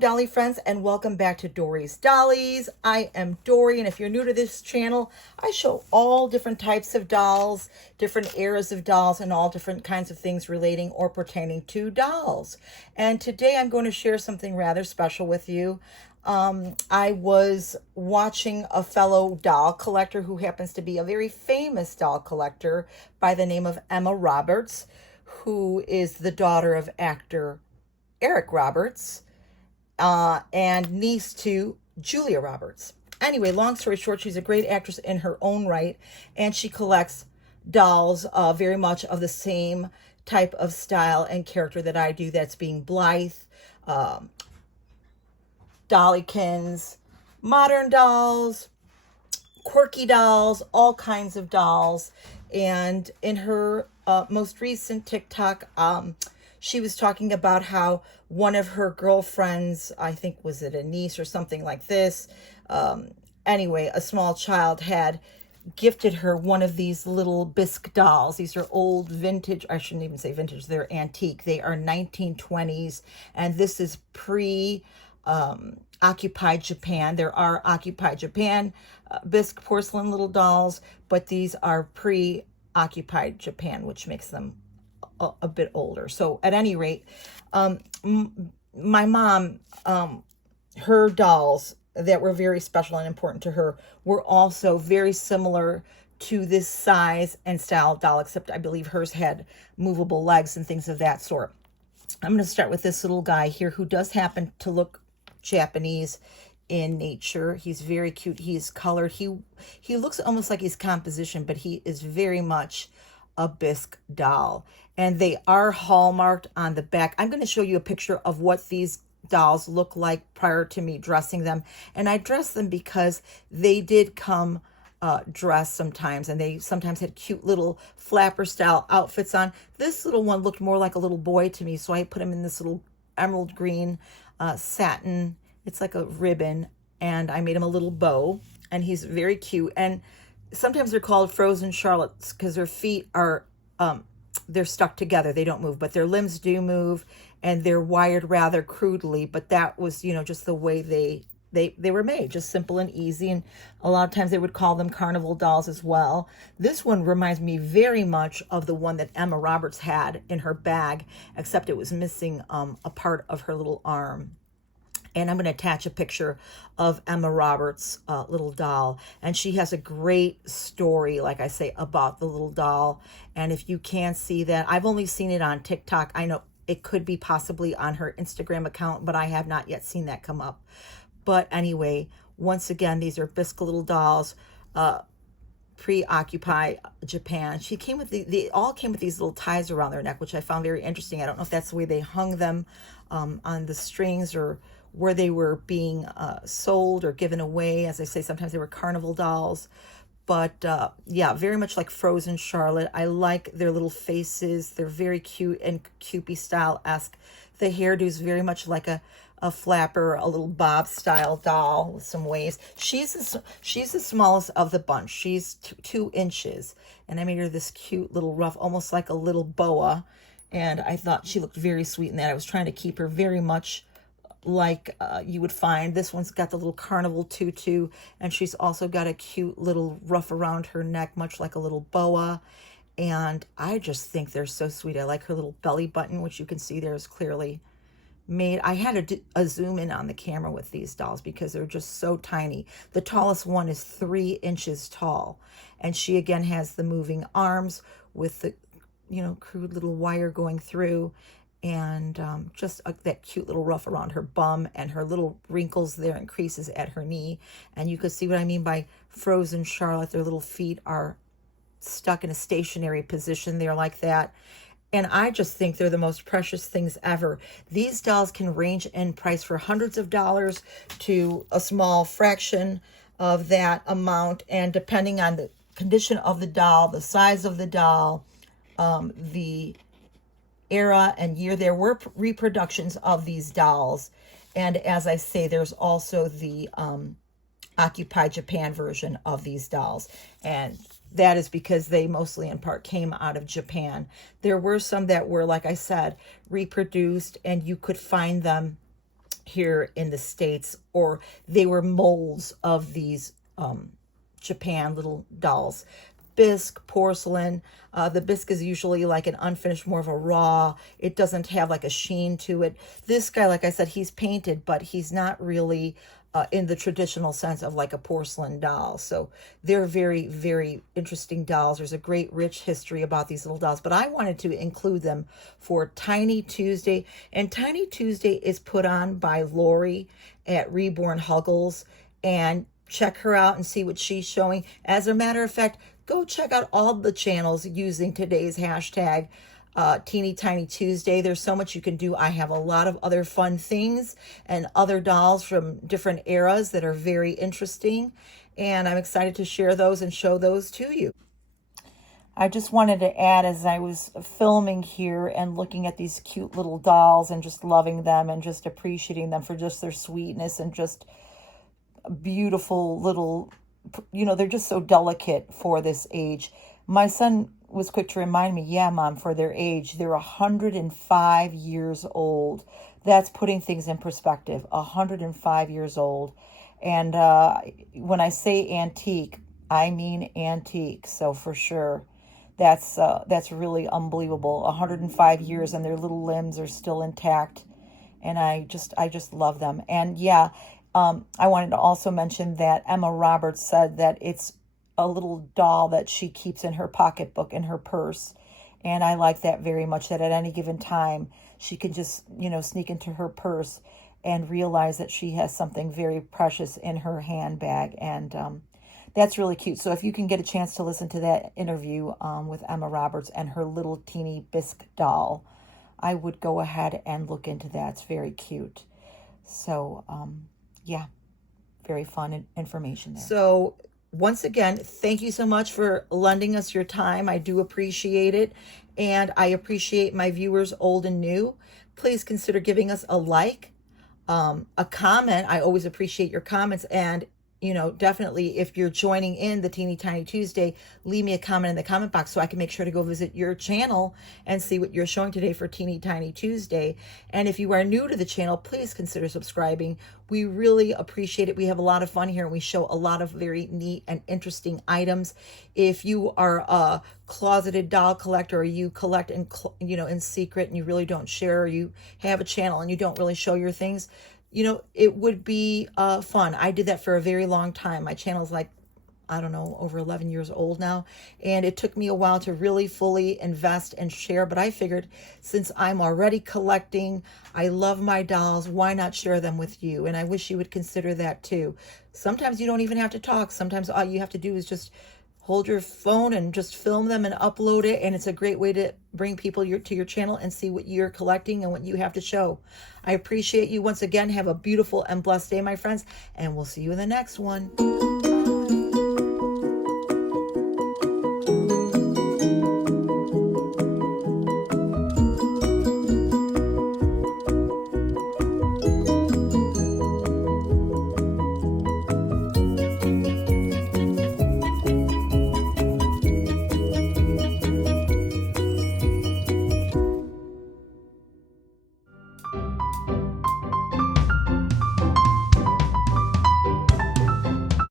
Dolly friends, and welcome back to Dory's Dollies. I am Dory, and if you're new to this channel, I show all different types of dolls, different eras of dolls, and all different kinds of things relating or pertaining to dolls. And today I'm going to share something rather special with you. I was watching a fellow doll collector who happens to be a very famous doll collector by the name of Emma Roberts, who is the daughter of actor Eric Roberts, and niece to Julia Roberts. Anyway, long story short, she's a great actress in her own right, and she collects dolls very much of the same type of style and character that I do. That's being Blythe, Dollykins, modern dolls, quirky dolls, all kinds of dolls. And in her most recent TikTok, she was talking about how one of her girlfriends, I think was it a niece or something like this, anyway, a small child had gifted her one of these little Bisque dolls. These are old vintage, I shouldn't even say vintage, they're antique. They are 1920s, and this is occupied Japan. There are occupied Japan Bisque porcelain little dolls, but these are pre-occupied Japan, which makes them a bit older. So at any rate, my mom, her dolls that were very special and important to her were also very similar to this size and style doll, except I believe hers had movable legs and things of that sort. I'm going to start with this little guy here who does happen to look Japanese in nature. He's very cute. He's colored. He looks almost like he's composition, but he is very much a Bisque doll, and they are hallmarked on the back. I'm going to show you a picture of what these dolls look like prior to me dressing them, and I dress them because they did come dressed sometimes, and they sometimes had cute little flapper style outfits on. This little one looked more like a little boy to me, so I put him in this little emerald green satin. It's like a ribbon, and I made him a little bow, and he's very cute. And sometimes they're called frozen Charlottes because their feet are they're stuck together. They don't move, but their limbs do move, and they're wired rather crudely. But that was, just the way they were made, just simple and easy. And a lot of times they would call them carnival dolls as well. This one reminds me very much of the one that Emma Roberts had in her bag, except it was missing a part of her little arm. And I'm going to attach a picture of Emma Roberts' little doll. And she has a great story, like I say, about the little doll. And if you can't see that, I've only seen it on TikTok. I know it could be possibly on her Instagram account, but I have not yet seen that come up. But anyway, once again, these are Bisque little dolls, pre-occupy Japan. She came with they all came with these little ties around their neck, which I found very interesting. I don't know if that's the way they hung them on the strings or where they were being sold or given away. As I say, sometimes they were carnival dolls. But yeah, very much like Frozen Charlotte. I like their little faces. They're very cute and Cupid style-esque. The hairdo is very much like a flapper, a little bob style doll with some waves. She's the smallest of the bunch. She's 2 inches. And I made her this cute little ruff, almost like a little boa. And I thought she looked very sweet in that. I was trying to keep her very much like you would find. This one's got the little carnival tutu, and she's also got a cute little ruff around her neck, much like a little boa. And I just think they're so sweet. I like her little belly button, which you can see there is clearly made. I had a zoom in on the camera with these dolls because they're just so tiny. The tallest one is 3 inches tall, and she again has the moving arms with the crude little wire going through, and just that cute little ruff around her bum, and her little wrinkles there and creases at her knee. And you can see what I mean by Frozen Charlotte. Their little feet are stuck in a stationary position there like that. And I just think they're the most precious things ever. These dolls can range in price for hundreds of dollars to a small fraction of that amount. And depending on the condition of the doll, the size of the doll, the era and year, there were reproductions of these dolls. And as I say, there's also the occupied Japan version of these dolls. And that is because they mostly in part came out of Japan. There were some that were, like I said, reproduced, and you could find them here in the States, or they were molds of these Japan little dolls. Bisque porcelain. The bisque is usually like an unfinished, more of a raw. It doesn't have like a sheen to it. This guy, like I said, he's painted, but he's not really in the traditional sense of like a porcelain doll. So they're very, very interesting dolls. There's a great rich history about these little dolls, but I wanted to include them for Tiny Tuesday. And Tiny Tuesday is put on by Laurie at Reborn Huggles, and check her out and see what she's showing. As a matter of fact, go check out all the channels using today's hashtag Teeny Tiny Tuesday. There's so much you can do. I have a lot of other fun things and other dolls from different eras that are very interesting, and I'm excited to share those and show those to you. I just wanted to add, as I was filming here and looking at these cute little dolls and just loving them and just appreciating them for just their sweetness and just beautiful little, they're just so delicate for this age. My son was quick to remind me, yeah, Mom, for their age, they're 105 years old. That's putting things in perspective, 105 years old. And when I say antique, I mean antique. So for sure, that's really unbelievable. 105 years and their little limbs are still intact. And I just love them. And yeah, I wanted to also mention that Emma Roberts said that it's a little doll that she keeps in her pocketbook, in her purse. And I like that very much, that at any given time, she can just, sneak into her purse and realize that she has something very precious in her handbag. And that's really cute. So if you can get a chance to listen to that interview with Emma Roberts and her little teeny Bisque doll, I would go ahead and look into that. It's very cute. So, yeah, very fun information there. So once again, thank you so much for lending us your time. I do appreciate it. And I appreciate my viewers, old and new. Please consider giving us a like, a comment. I always appreciate your comments. And definitely if you're joining in the Teeny Tiny Tuesday, leave me a comment in the comment box so I can make sure to go visit your channel and see what you're showing today for Teeny Tiny Tuesday. And if you are new to the channel, please consider subscribing. We really appreciate it. We have a lot of fun here and we show a lot of very neat and interesting items. If you are a closeted doll collector, or you collect in secret and you really don't share, or you have a channel and you don't really show your things, it would be fun. I did that for a very long time. My channel is like, I don't know, over 11 years old now. And it took me a while to really fully invest and share. But I figured, since I'm already collecting, I love my dolls, why not share them with you? And I wish you would consider that too. Sometimes you don't even have to talk. Sometimes all you have to do is just hold your phone and just film them and upload it. And it's a great way to bring people to your channel and see what you're collecting and what you have to show. I appreciate you once again. Have a beautiful and blessed day, my friends. And we'll see you in the next one.